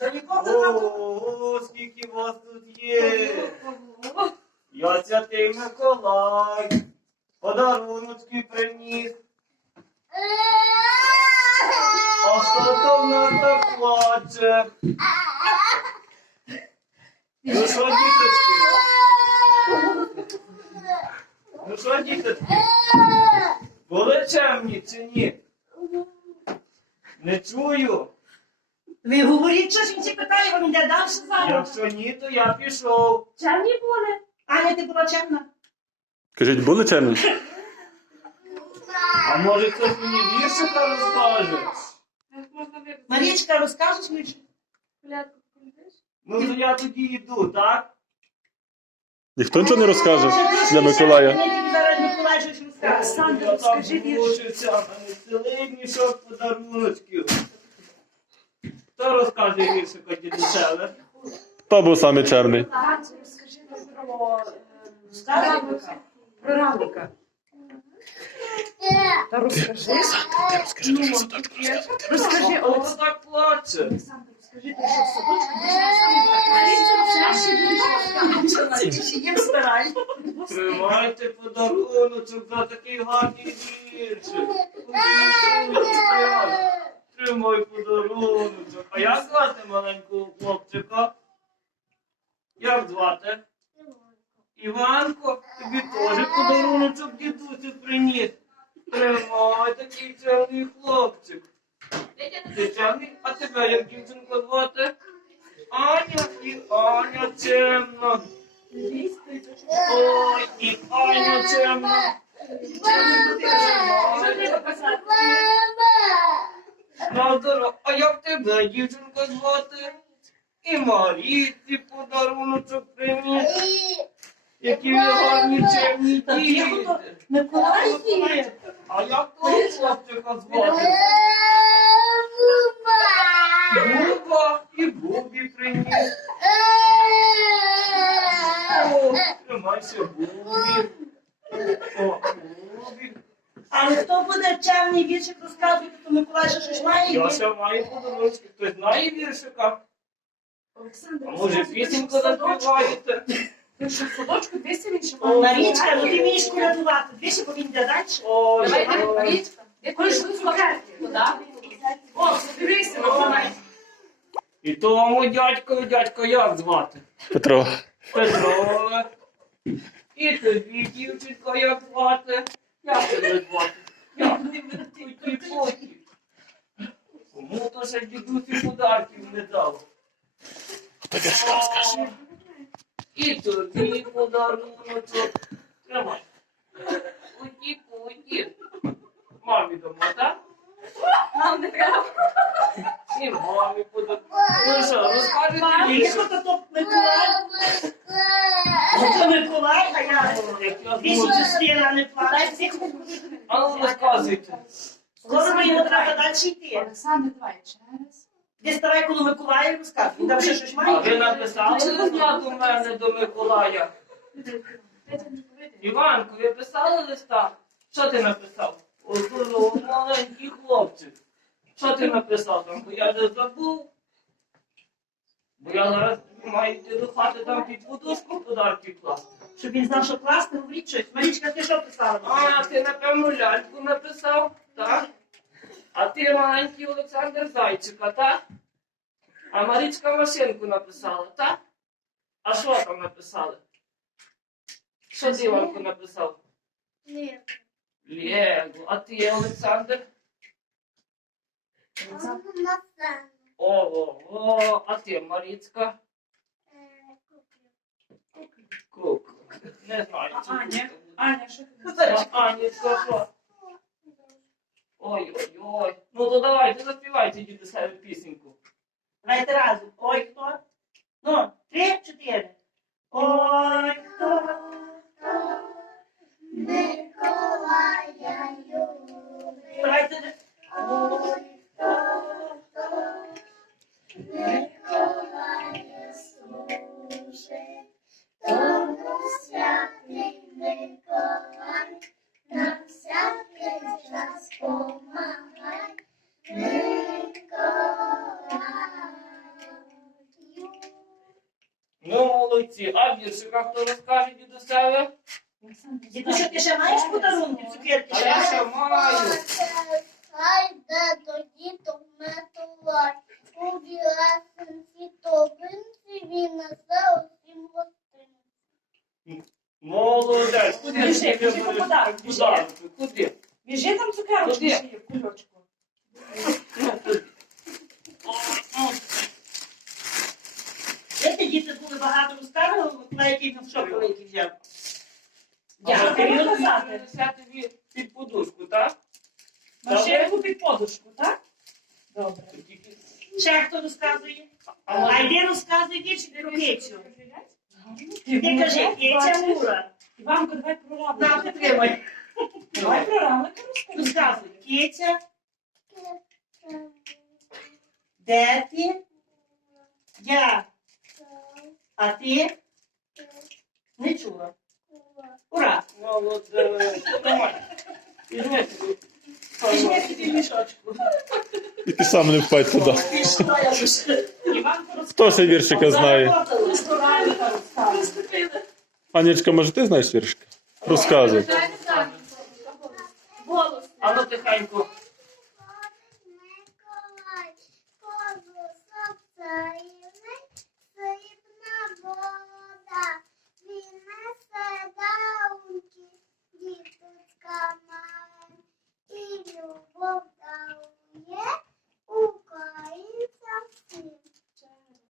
Та нікого не. Ого, скільки вас тут є. Я святий Миколай. Подаруночки приніс. А хто то в нас так плаче? Ну що, діточки? Ну що, діточки? Були чемні чи ні? Не чую. Ви говоріть, що ж він питає, вам йде далі зараз. Якщо ні, то я пішов. Чемні були. Аня, ти була чемна? Кажіть, були чемні? А може хтось мені віршика розкаже? Марічка, розкажеш мені? Ну то я тоді йду, так? Ніхто нічого не розкаже для Миколая. Олександр, розкажи вірш. влучився, а подаруночків. Хто розкаже віршика дідусеве? Хто був саме чемний? Розкажи про Розкажи. про равника. Та розкажи. Розкажи, Розкажи, Хто Олександр, так плаче? розкажи, ти що в садочку Їм старай. Тримайте подаруночок за такий гарний віршик. Тримай подаруночок. А як звати маленького хлопчика? Як звати? Іванко, тобі теж подаруночок дідусю приніс. Тримай такий чемний хлопчик. Ти? А тебе як дівчинку звати? Аня і Аня чемна. Ой, і Аня чемна. На здоров'я. А як тебе, дівчинка, звати? І Марійці подаруночок приніс. Які ви гарні чемні діти. буду- А як того хлопчика звати? Буба і Бубі приніс. О, тримайся, Бубі. О, Бубі. Але хто буде чемний віршик розказувати, то Миколай ще щось має. Я ще маю подарунки. Хтось знає віршика? Олександр, А може пісеньку заспіваєте? Ти що в садочку десь він ще О, Марічка, ну ти вмієш колядувати. Двічі, бо він йде далі. Ой, Давай, давай, ой. Марічка. Ж цукерки. Куди? О, подивися, Миколай. І тому дядько, дядько як звати? Петро. Петро. І тобі, дівчинко, як звати? Як тебе звати? Як? Ой, ти поті. Кому то ще дідусі подарків не дав? О, І тобі подарунок. Тримай. Уті, уті. Мамі дамо, так? Нам не треба. І мамі подарунок. Ну що, розкажете Тихо, більше? то то Миколай. Ну, то Миколай, а я вісім частина не плаче. А ну розказуйте. Скоро ми треба далі йти. Олександр, давай через. Десь ставай коло Миколая розказуй. Він там ще щось А ви написали листа до мене до Миколая? Іванко, ви писали листа? Що ти написав? О, маленький хлопчик. Що ти написав там? Бо я не забув. Бо я зараз маю йти до хати там під подушку подарки класти. Щоб він знав, що класно, говоріть щось. Марічка, ти що писала? А, ти, напевно, ляльку написав, так? А ти маленький Олександр Зайчика, так? А Марічка машинку написала, так? А що там написали? Що ти, Іванко, написав? Лего. А ти, Олександр? Ого, а ти, Марічка? Кук. Не знаю. Аня? Аня, що ти? А, Аня що? Ой-ой-ой. Ну то давайте заспівайте дідусеві пісеньку. Давайте разом. Ой, хто? Ну, три, чотири. Ой, хто? Давайте. Молодці. А віршика хто розкаже дідусеве? Діду, що ти ще маєш подарунки, цукерки? А я ще маю. Хай де. У білесенці тобинці він несе усім гостинці. Молодець. Куди Біжи, біжи подарунок, біжи. Куди? Біжи там цукерочку є в кульочку. Ну. Діти були багато розставили, на який він великий взяв? Що ти казати? під подушку, так? Машинку під подушку, так? Добре. Ще хто розказує? А йди розказуй віршик про Кицю. Ти кажи, Киця Мура. Іванко, давай про На, равлика. підтримай. Давай про равлика розкажи. Розказуй. Киця, де ти? Я. А ти? Не чула. Ура! Молодець. Давай. Візьми собі. Візьми собі мішочку. І ти сам не впадь туди. Пішла я вже. Іванко, розкажи. Хто цей віршика знає? Заработала. Про равлика розказуй. Анічка, може ти знаєш віршика? Розказуй. Голос. А ну тихенько. Миколай, козу собцаїли, срібна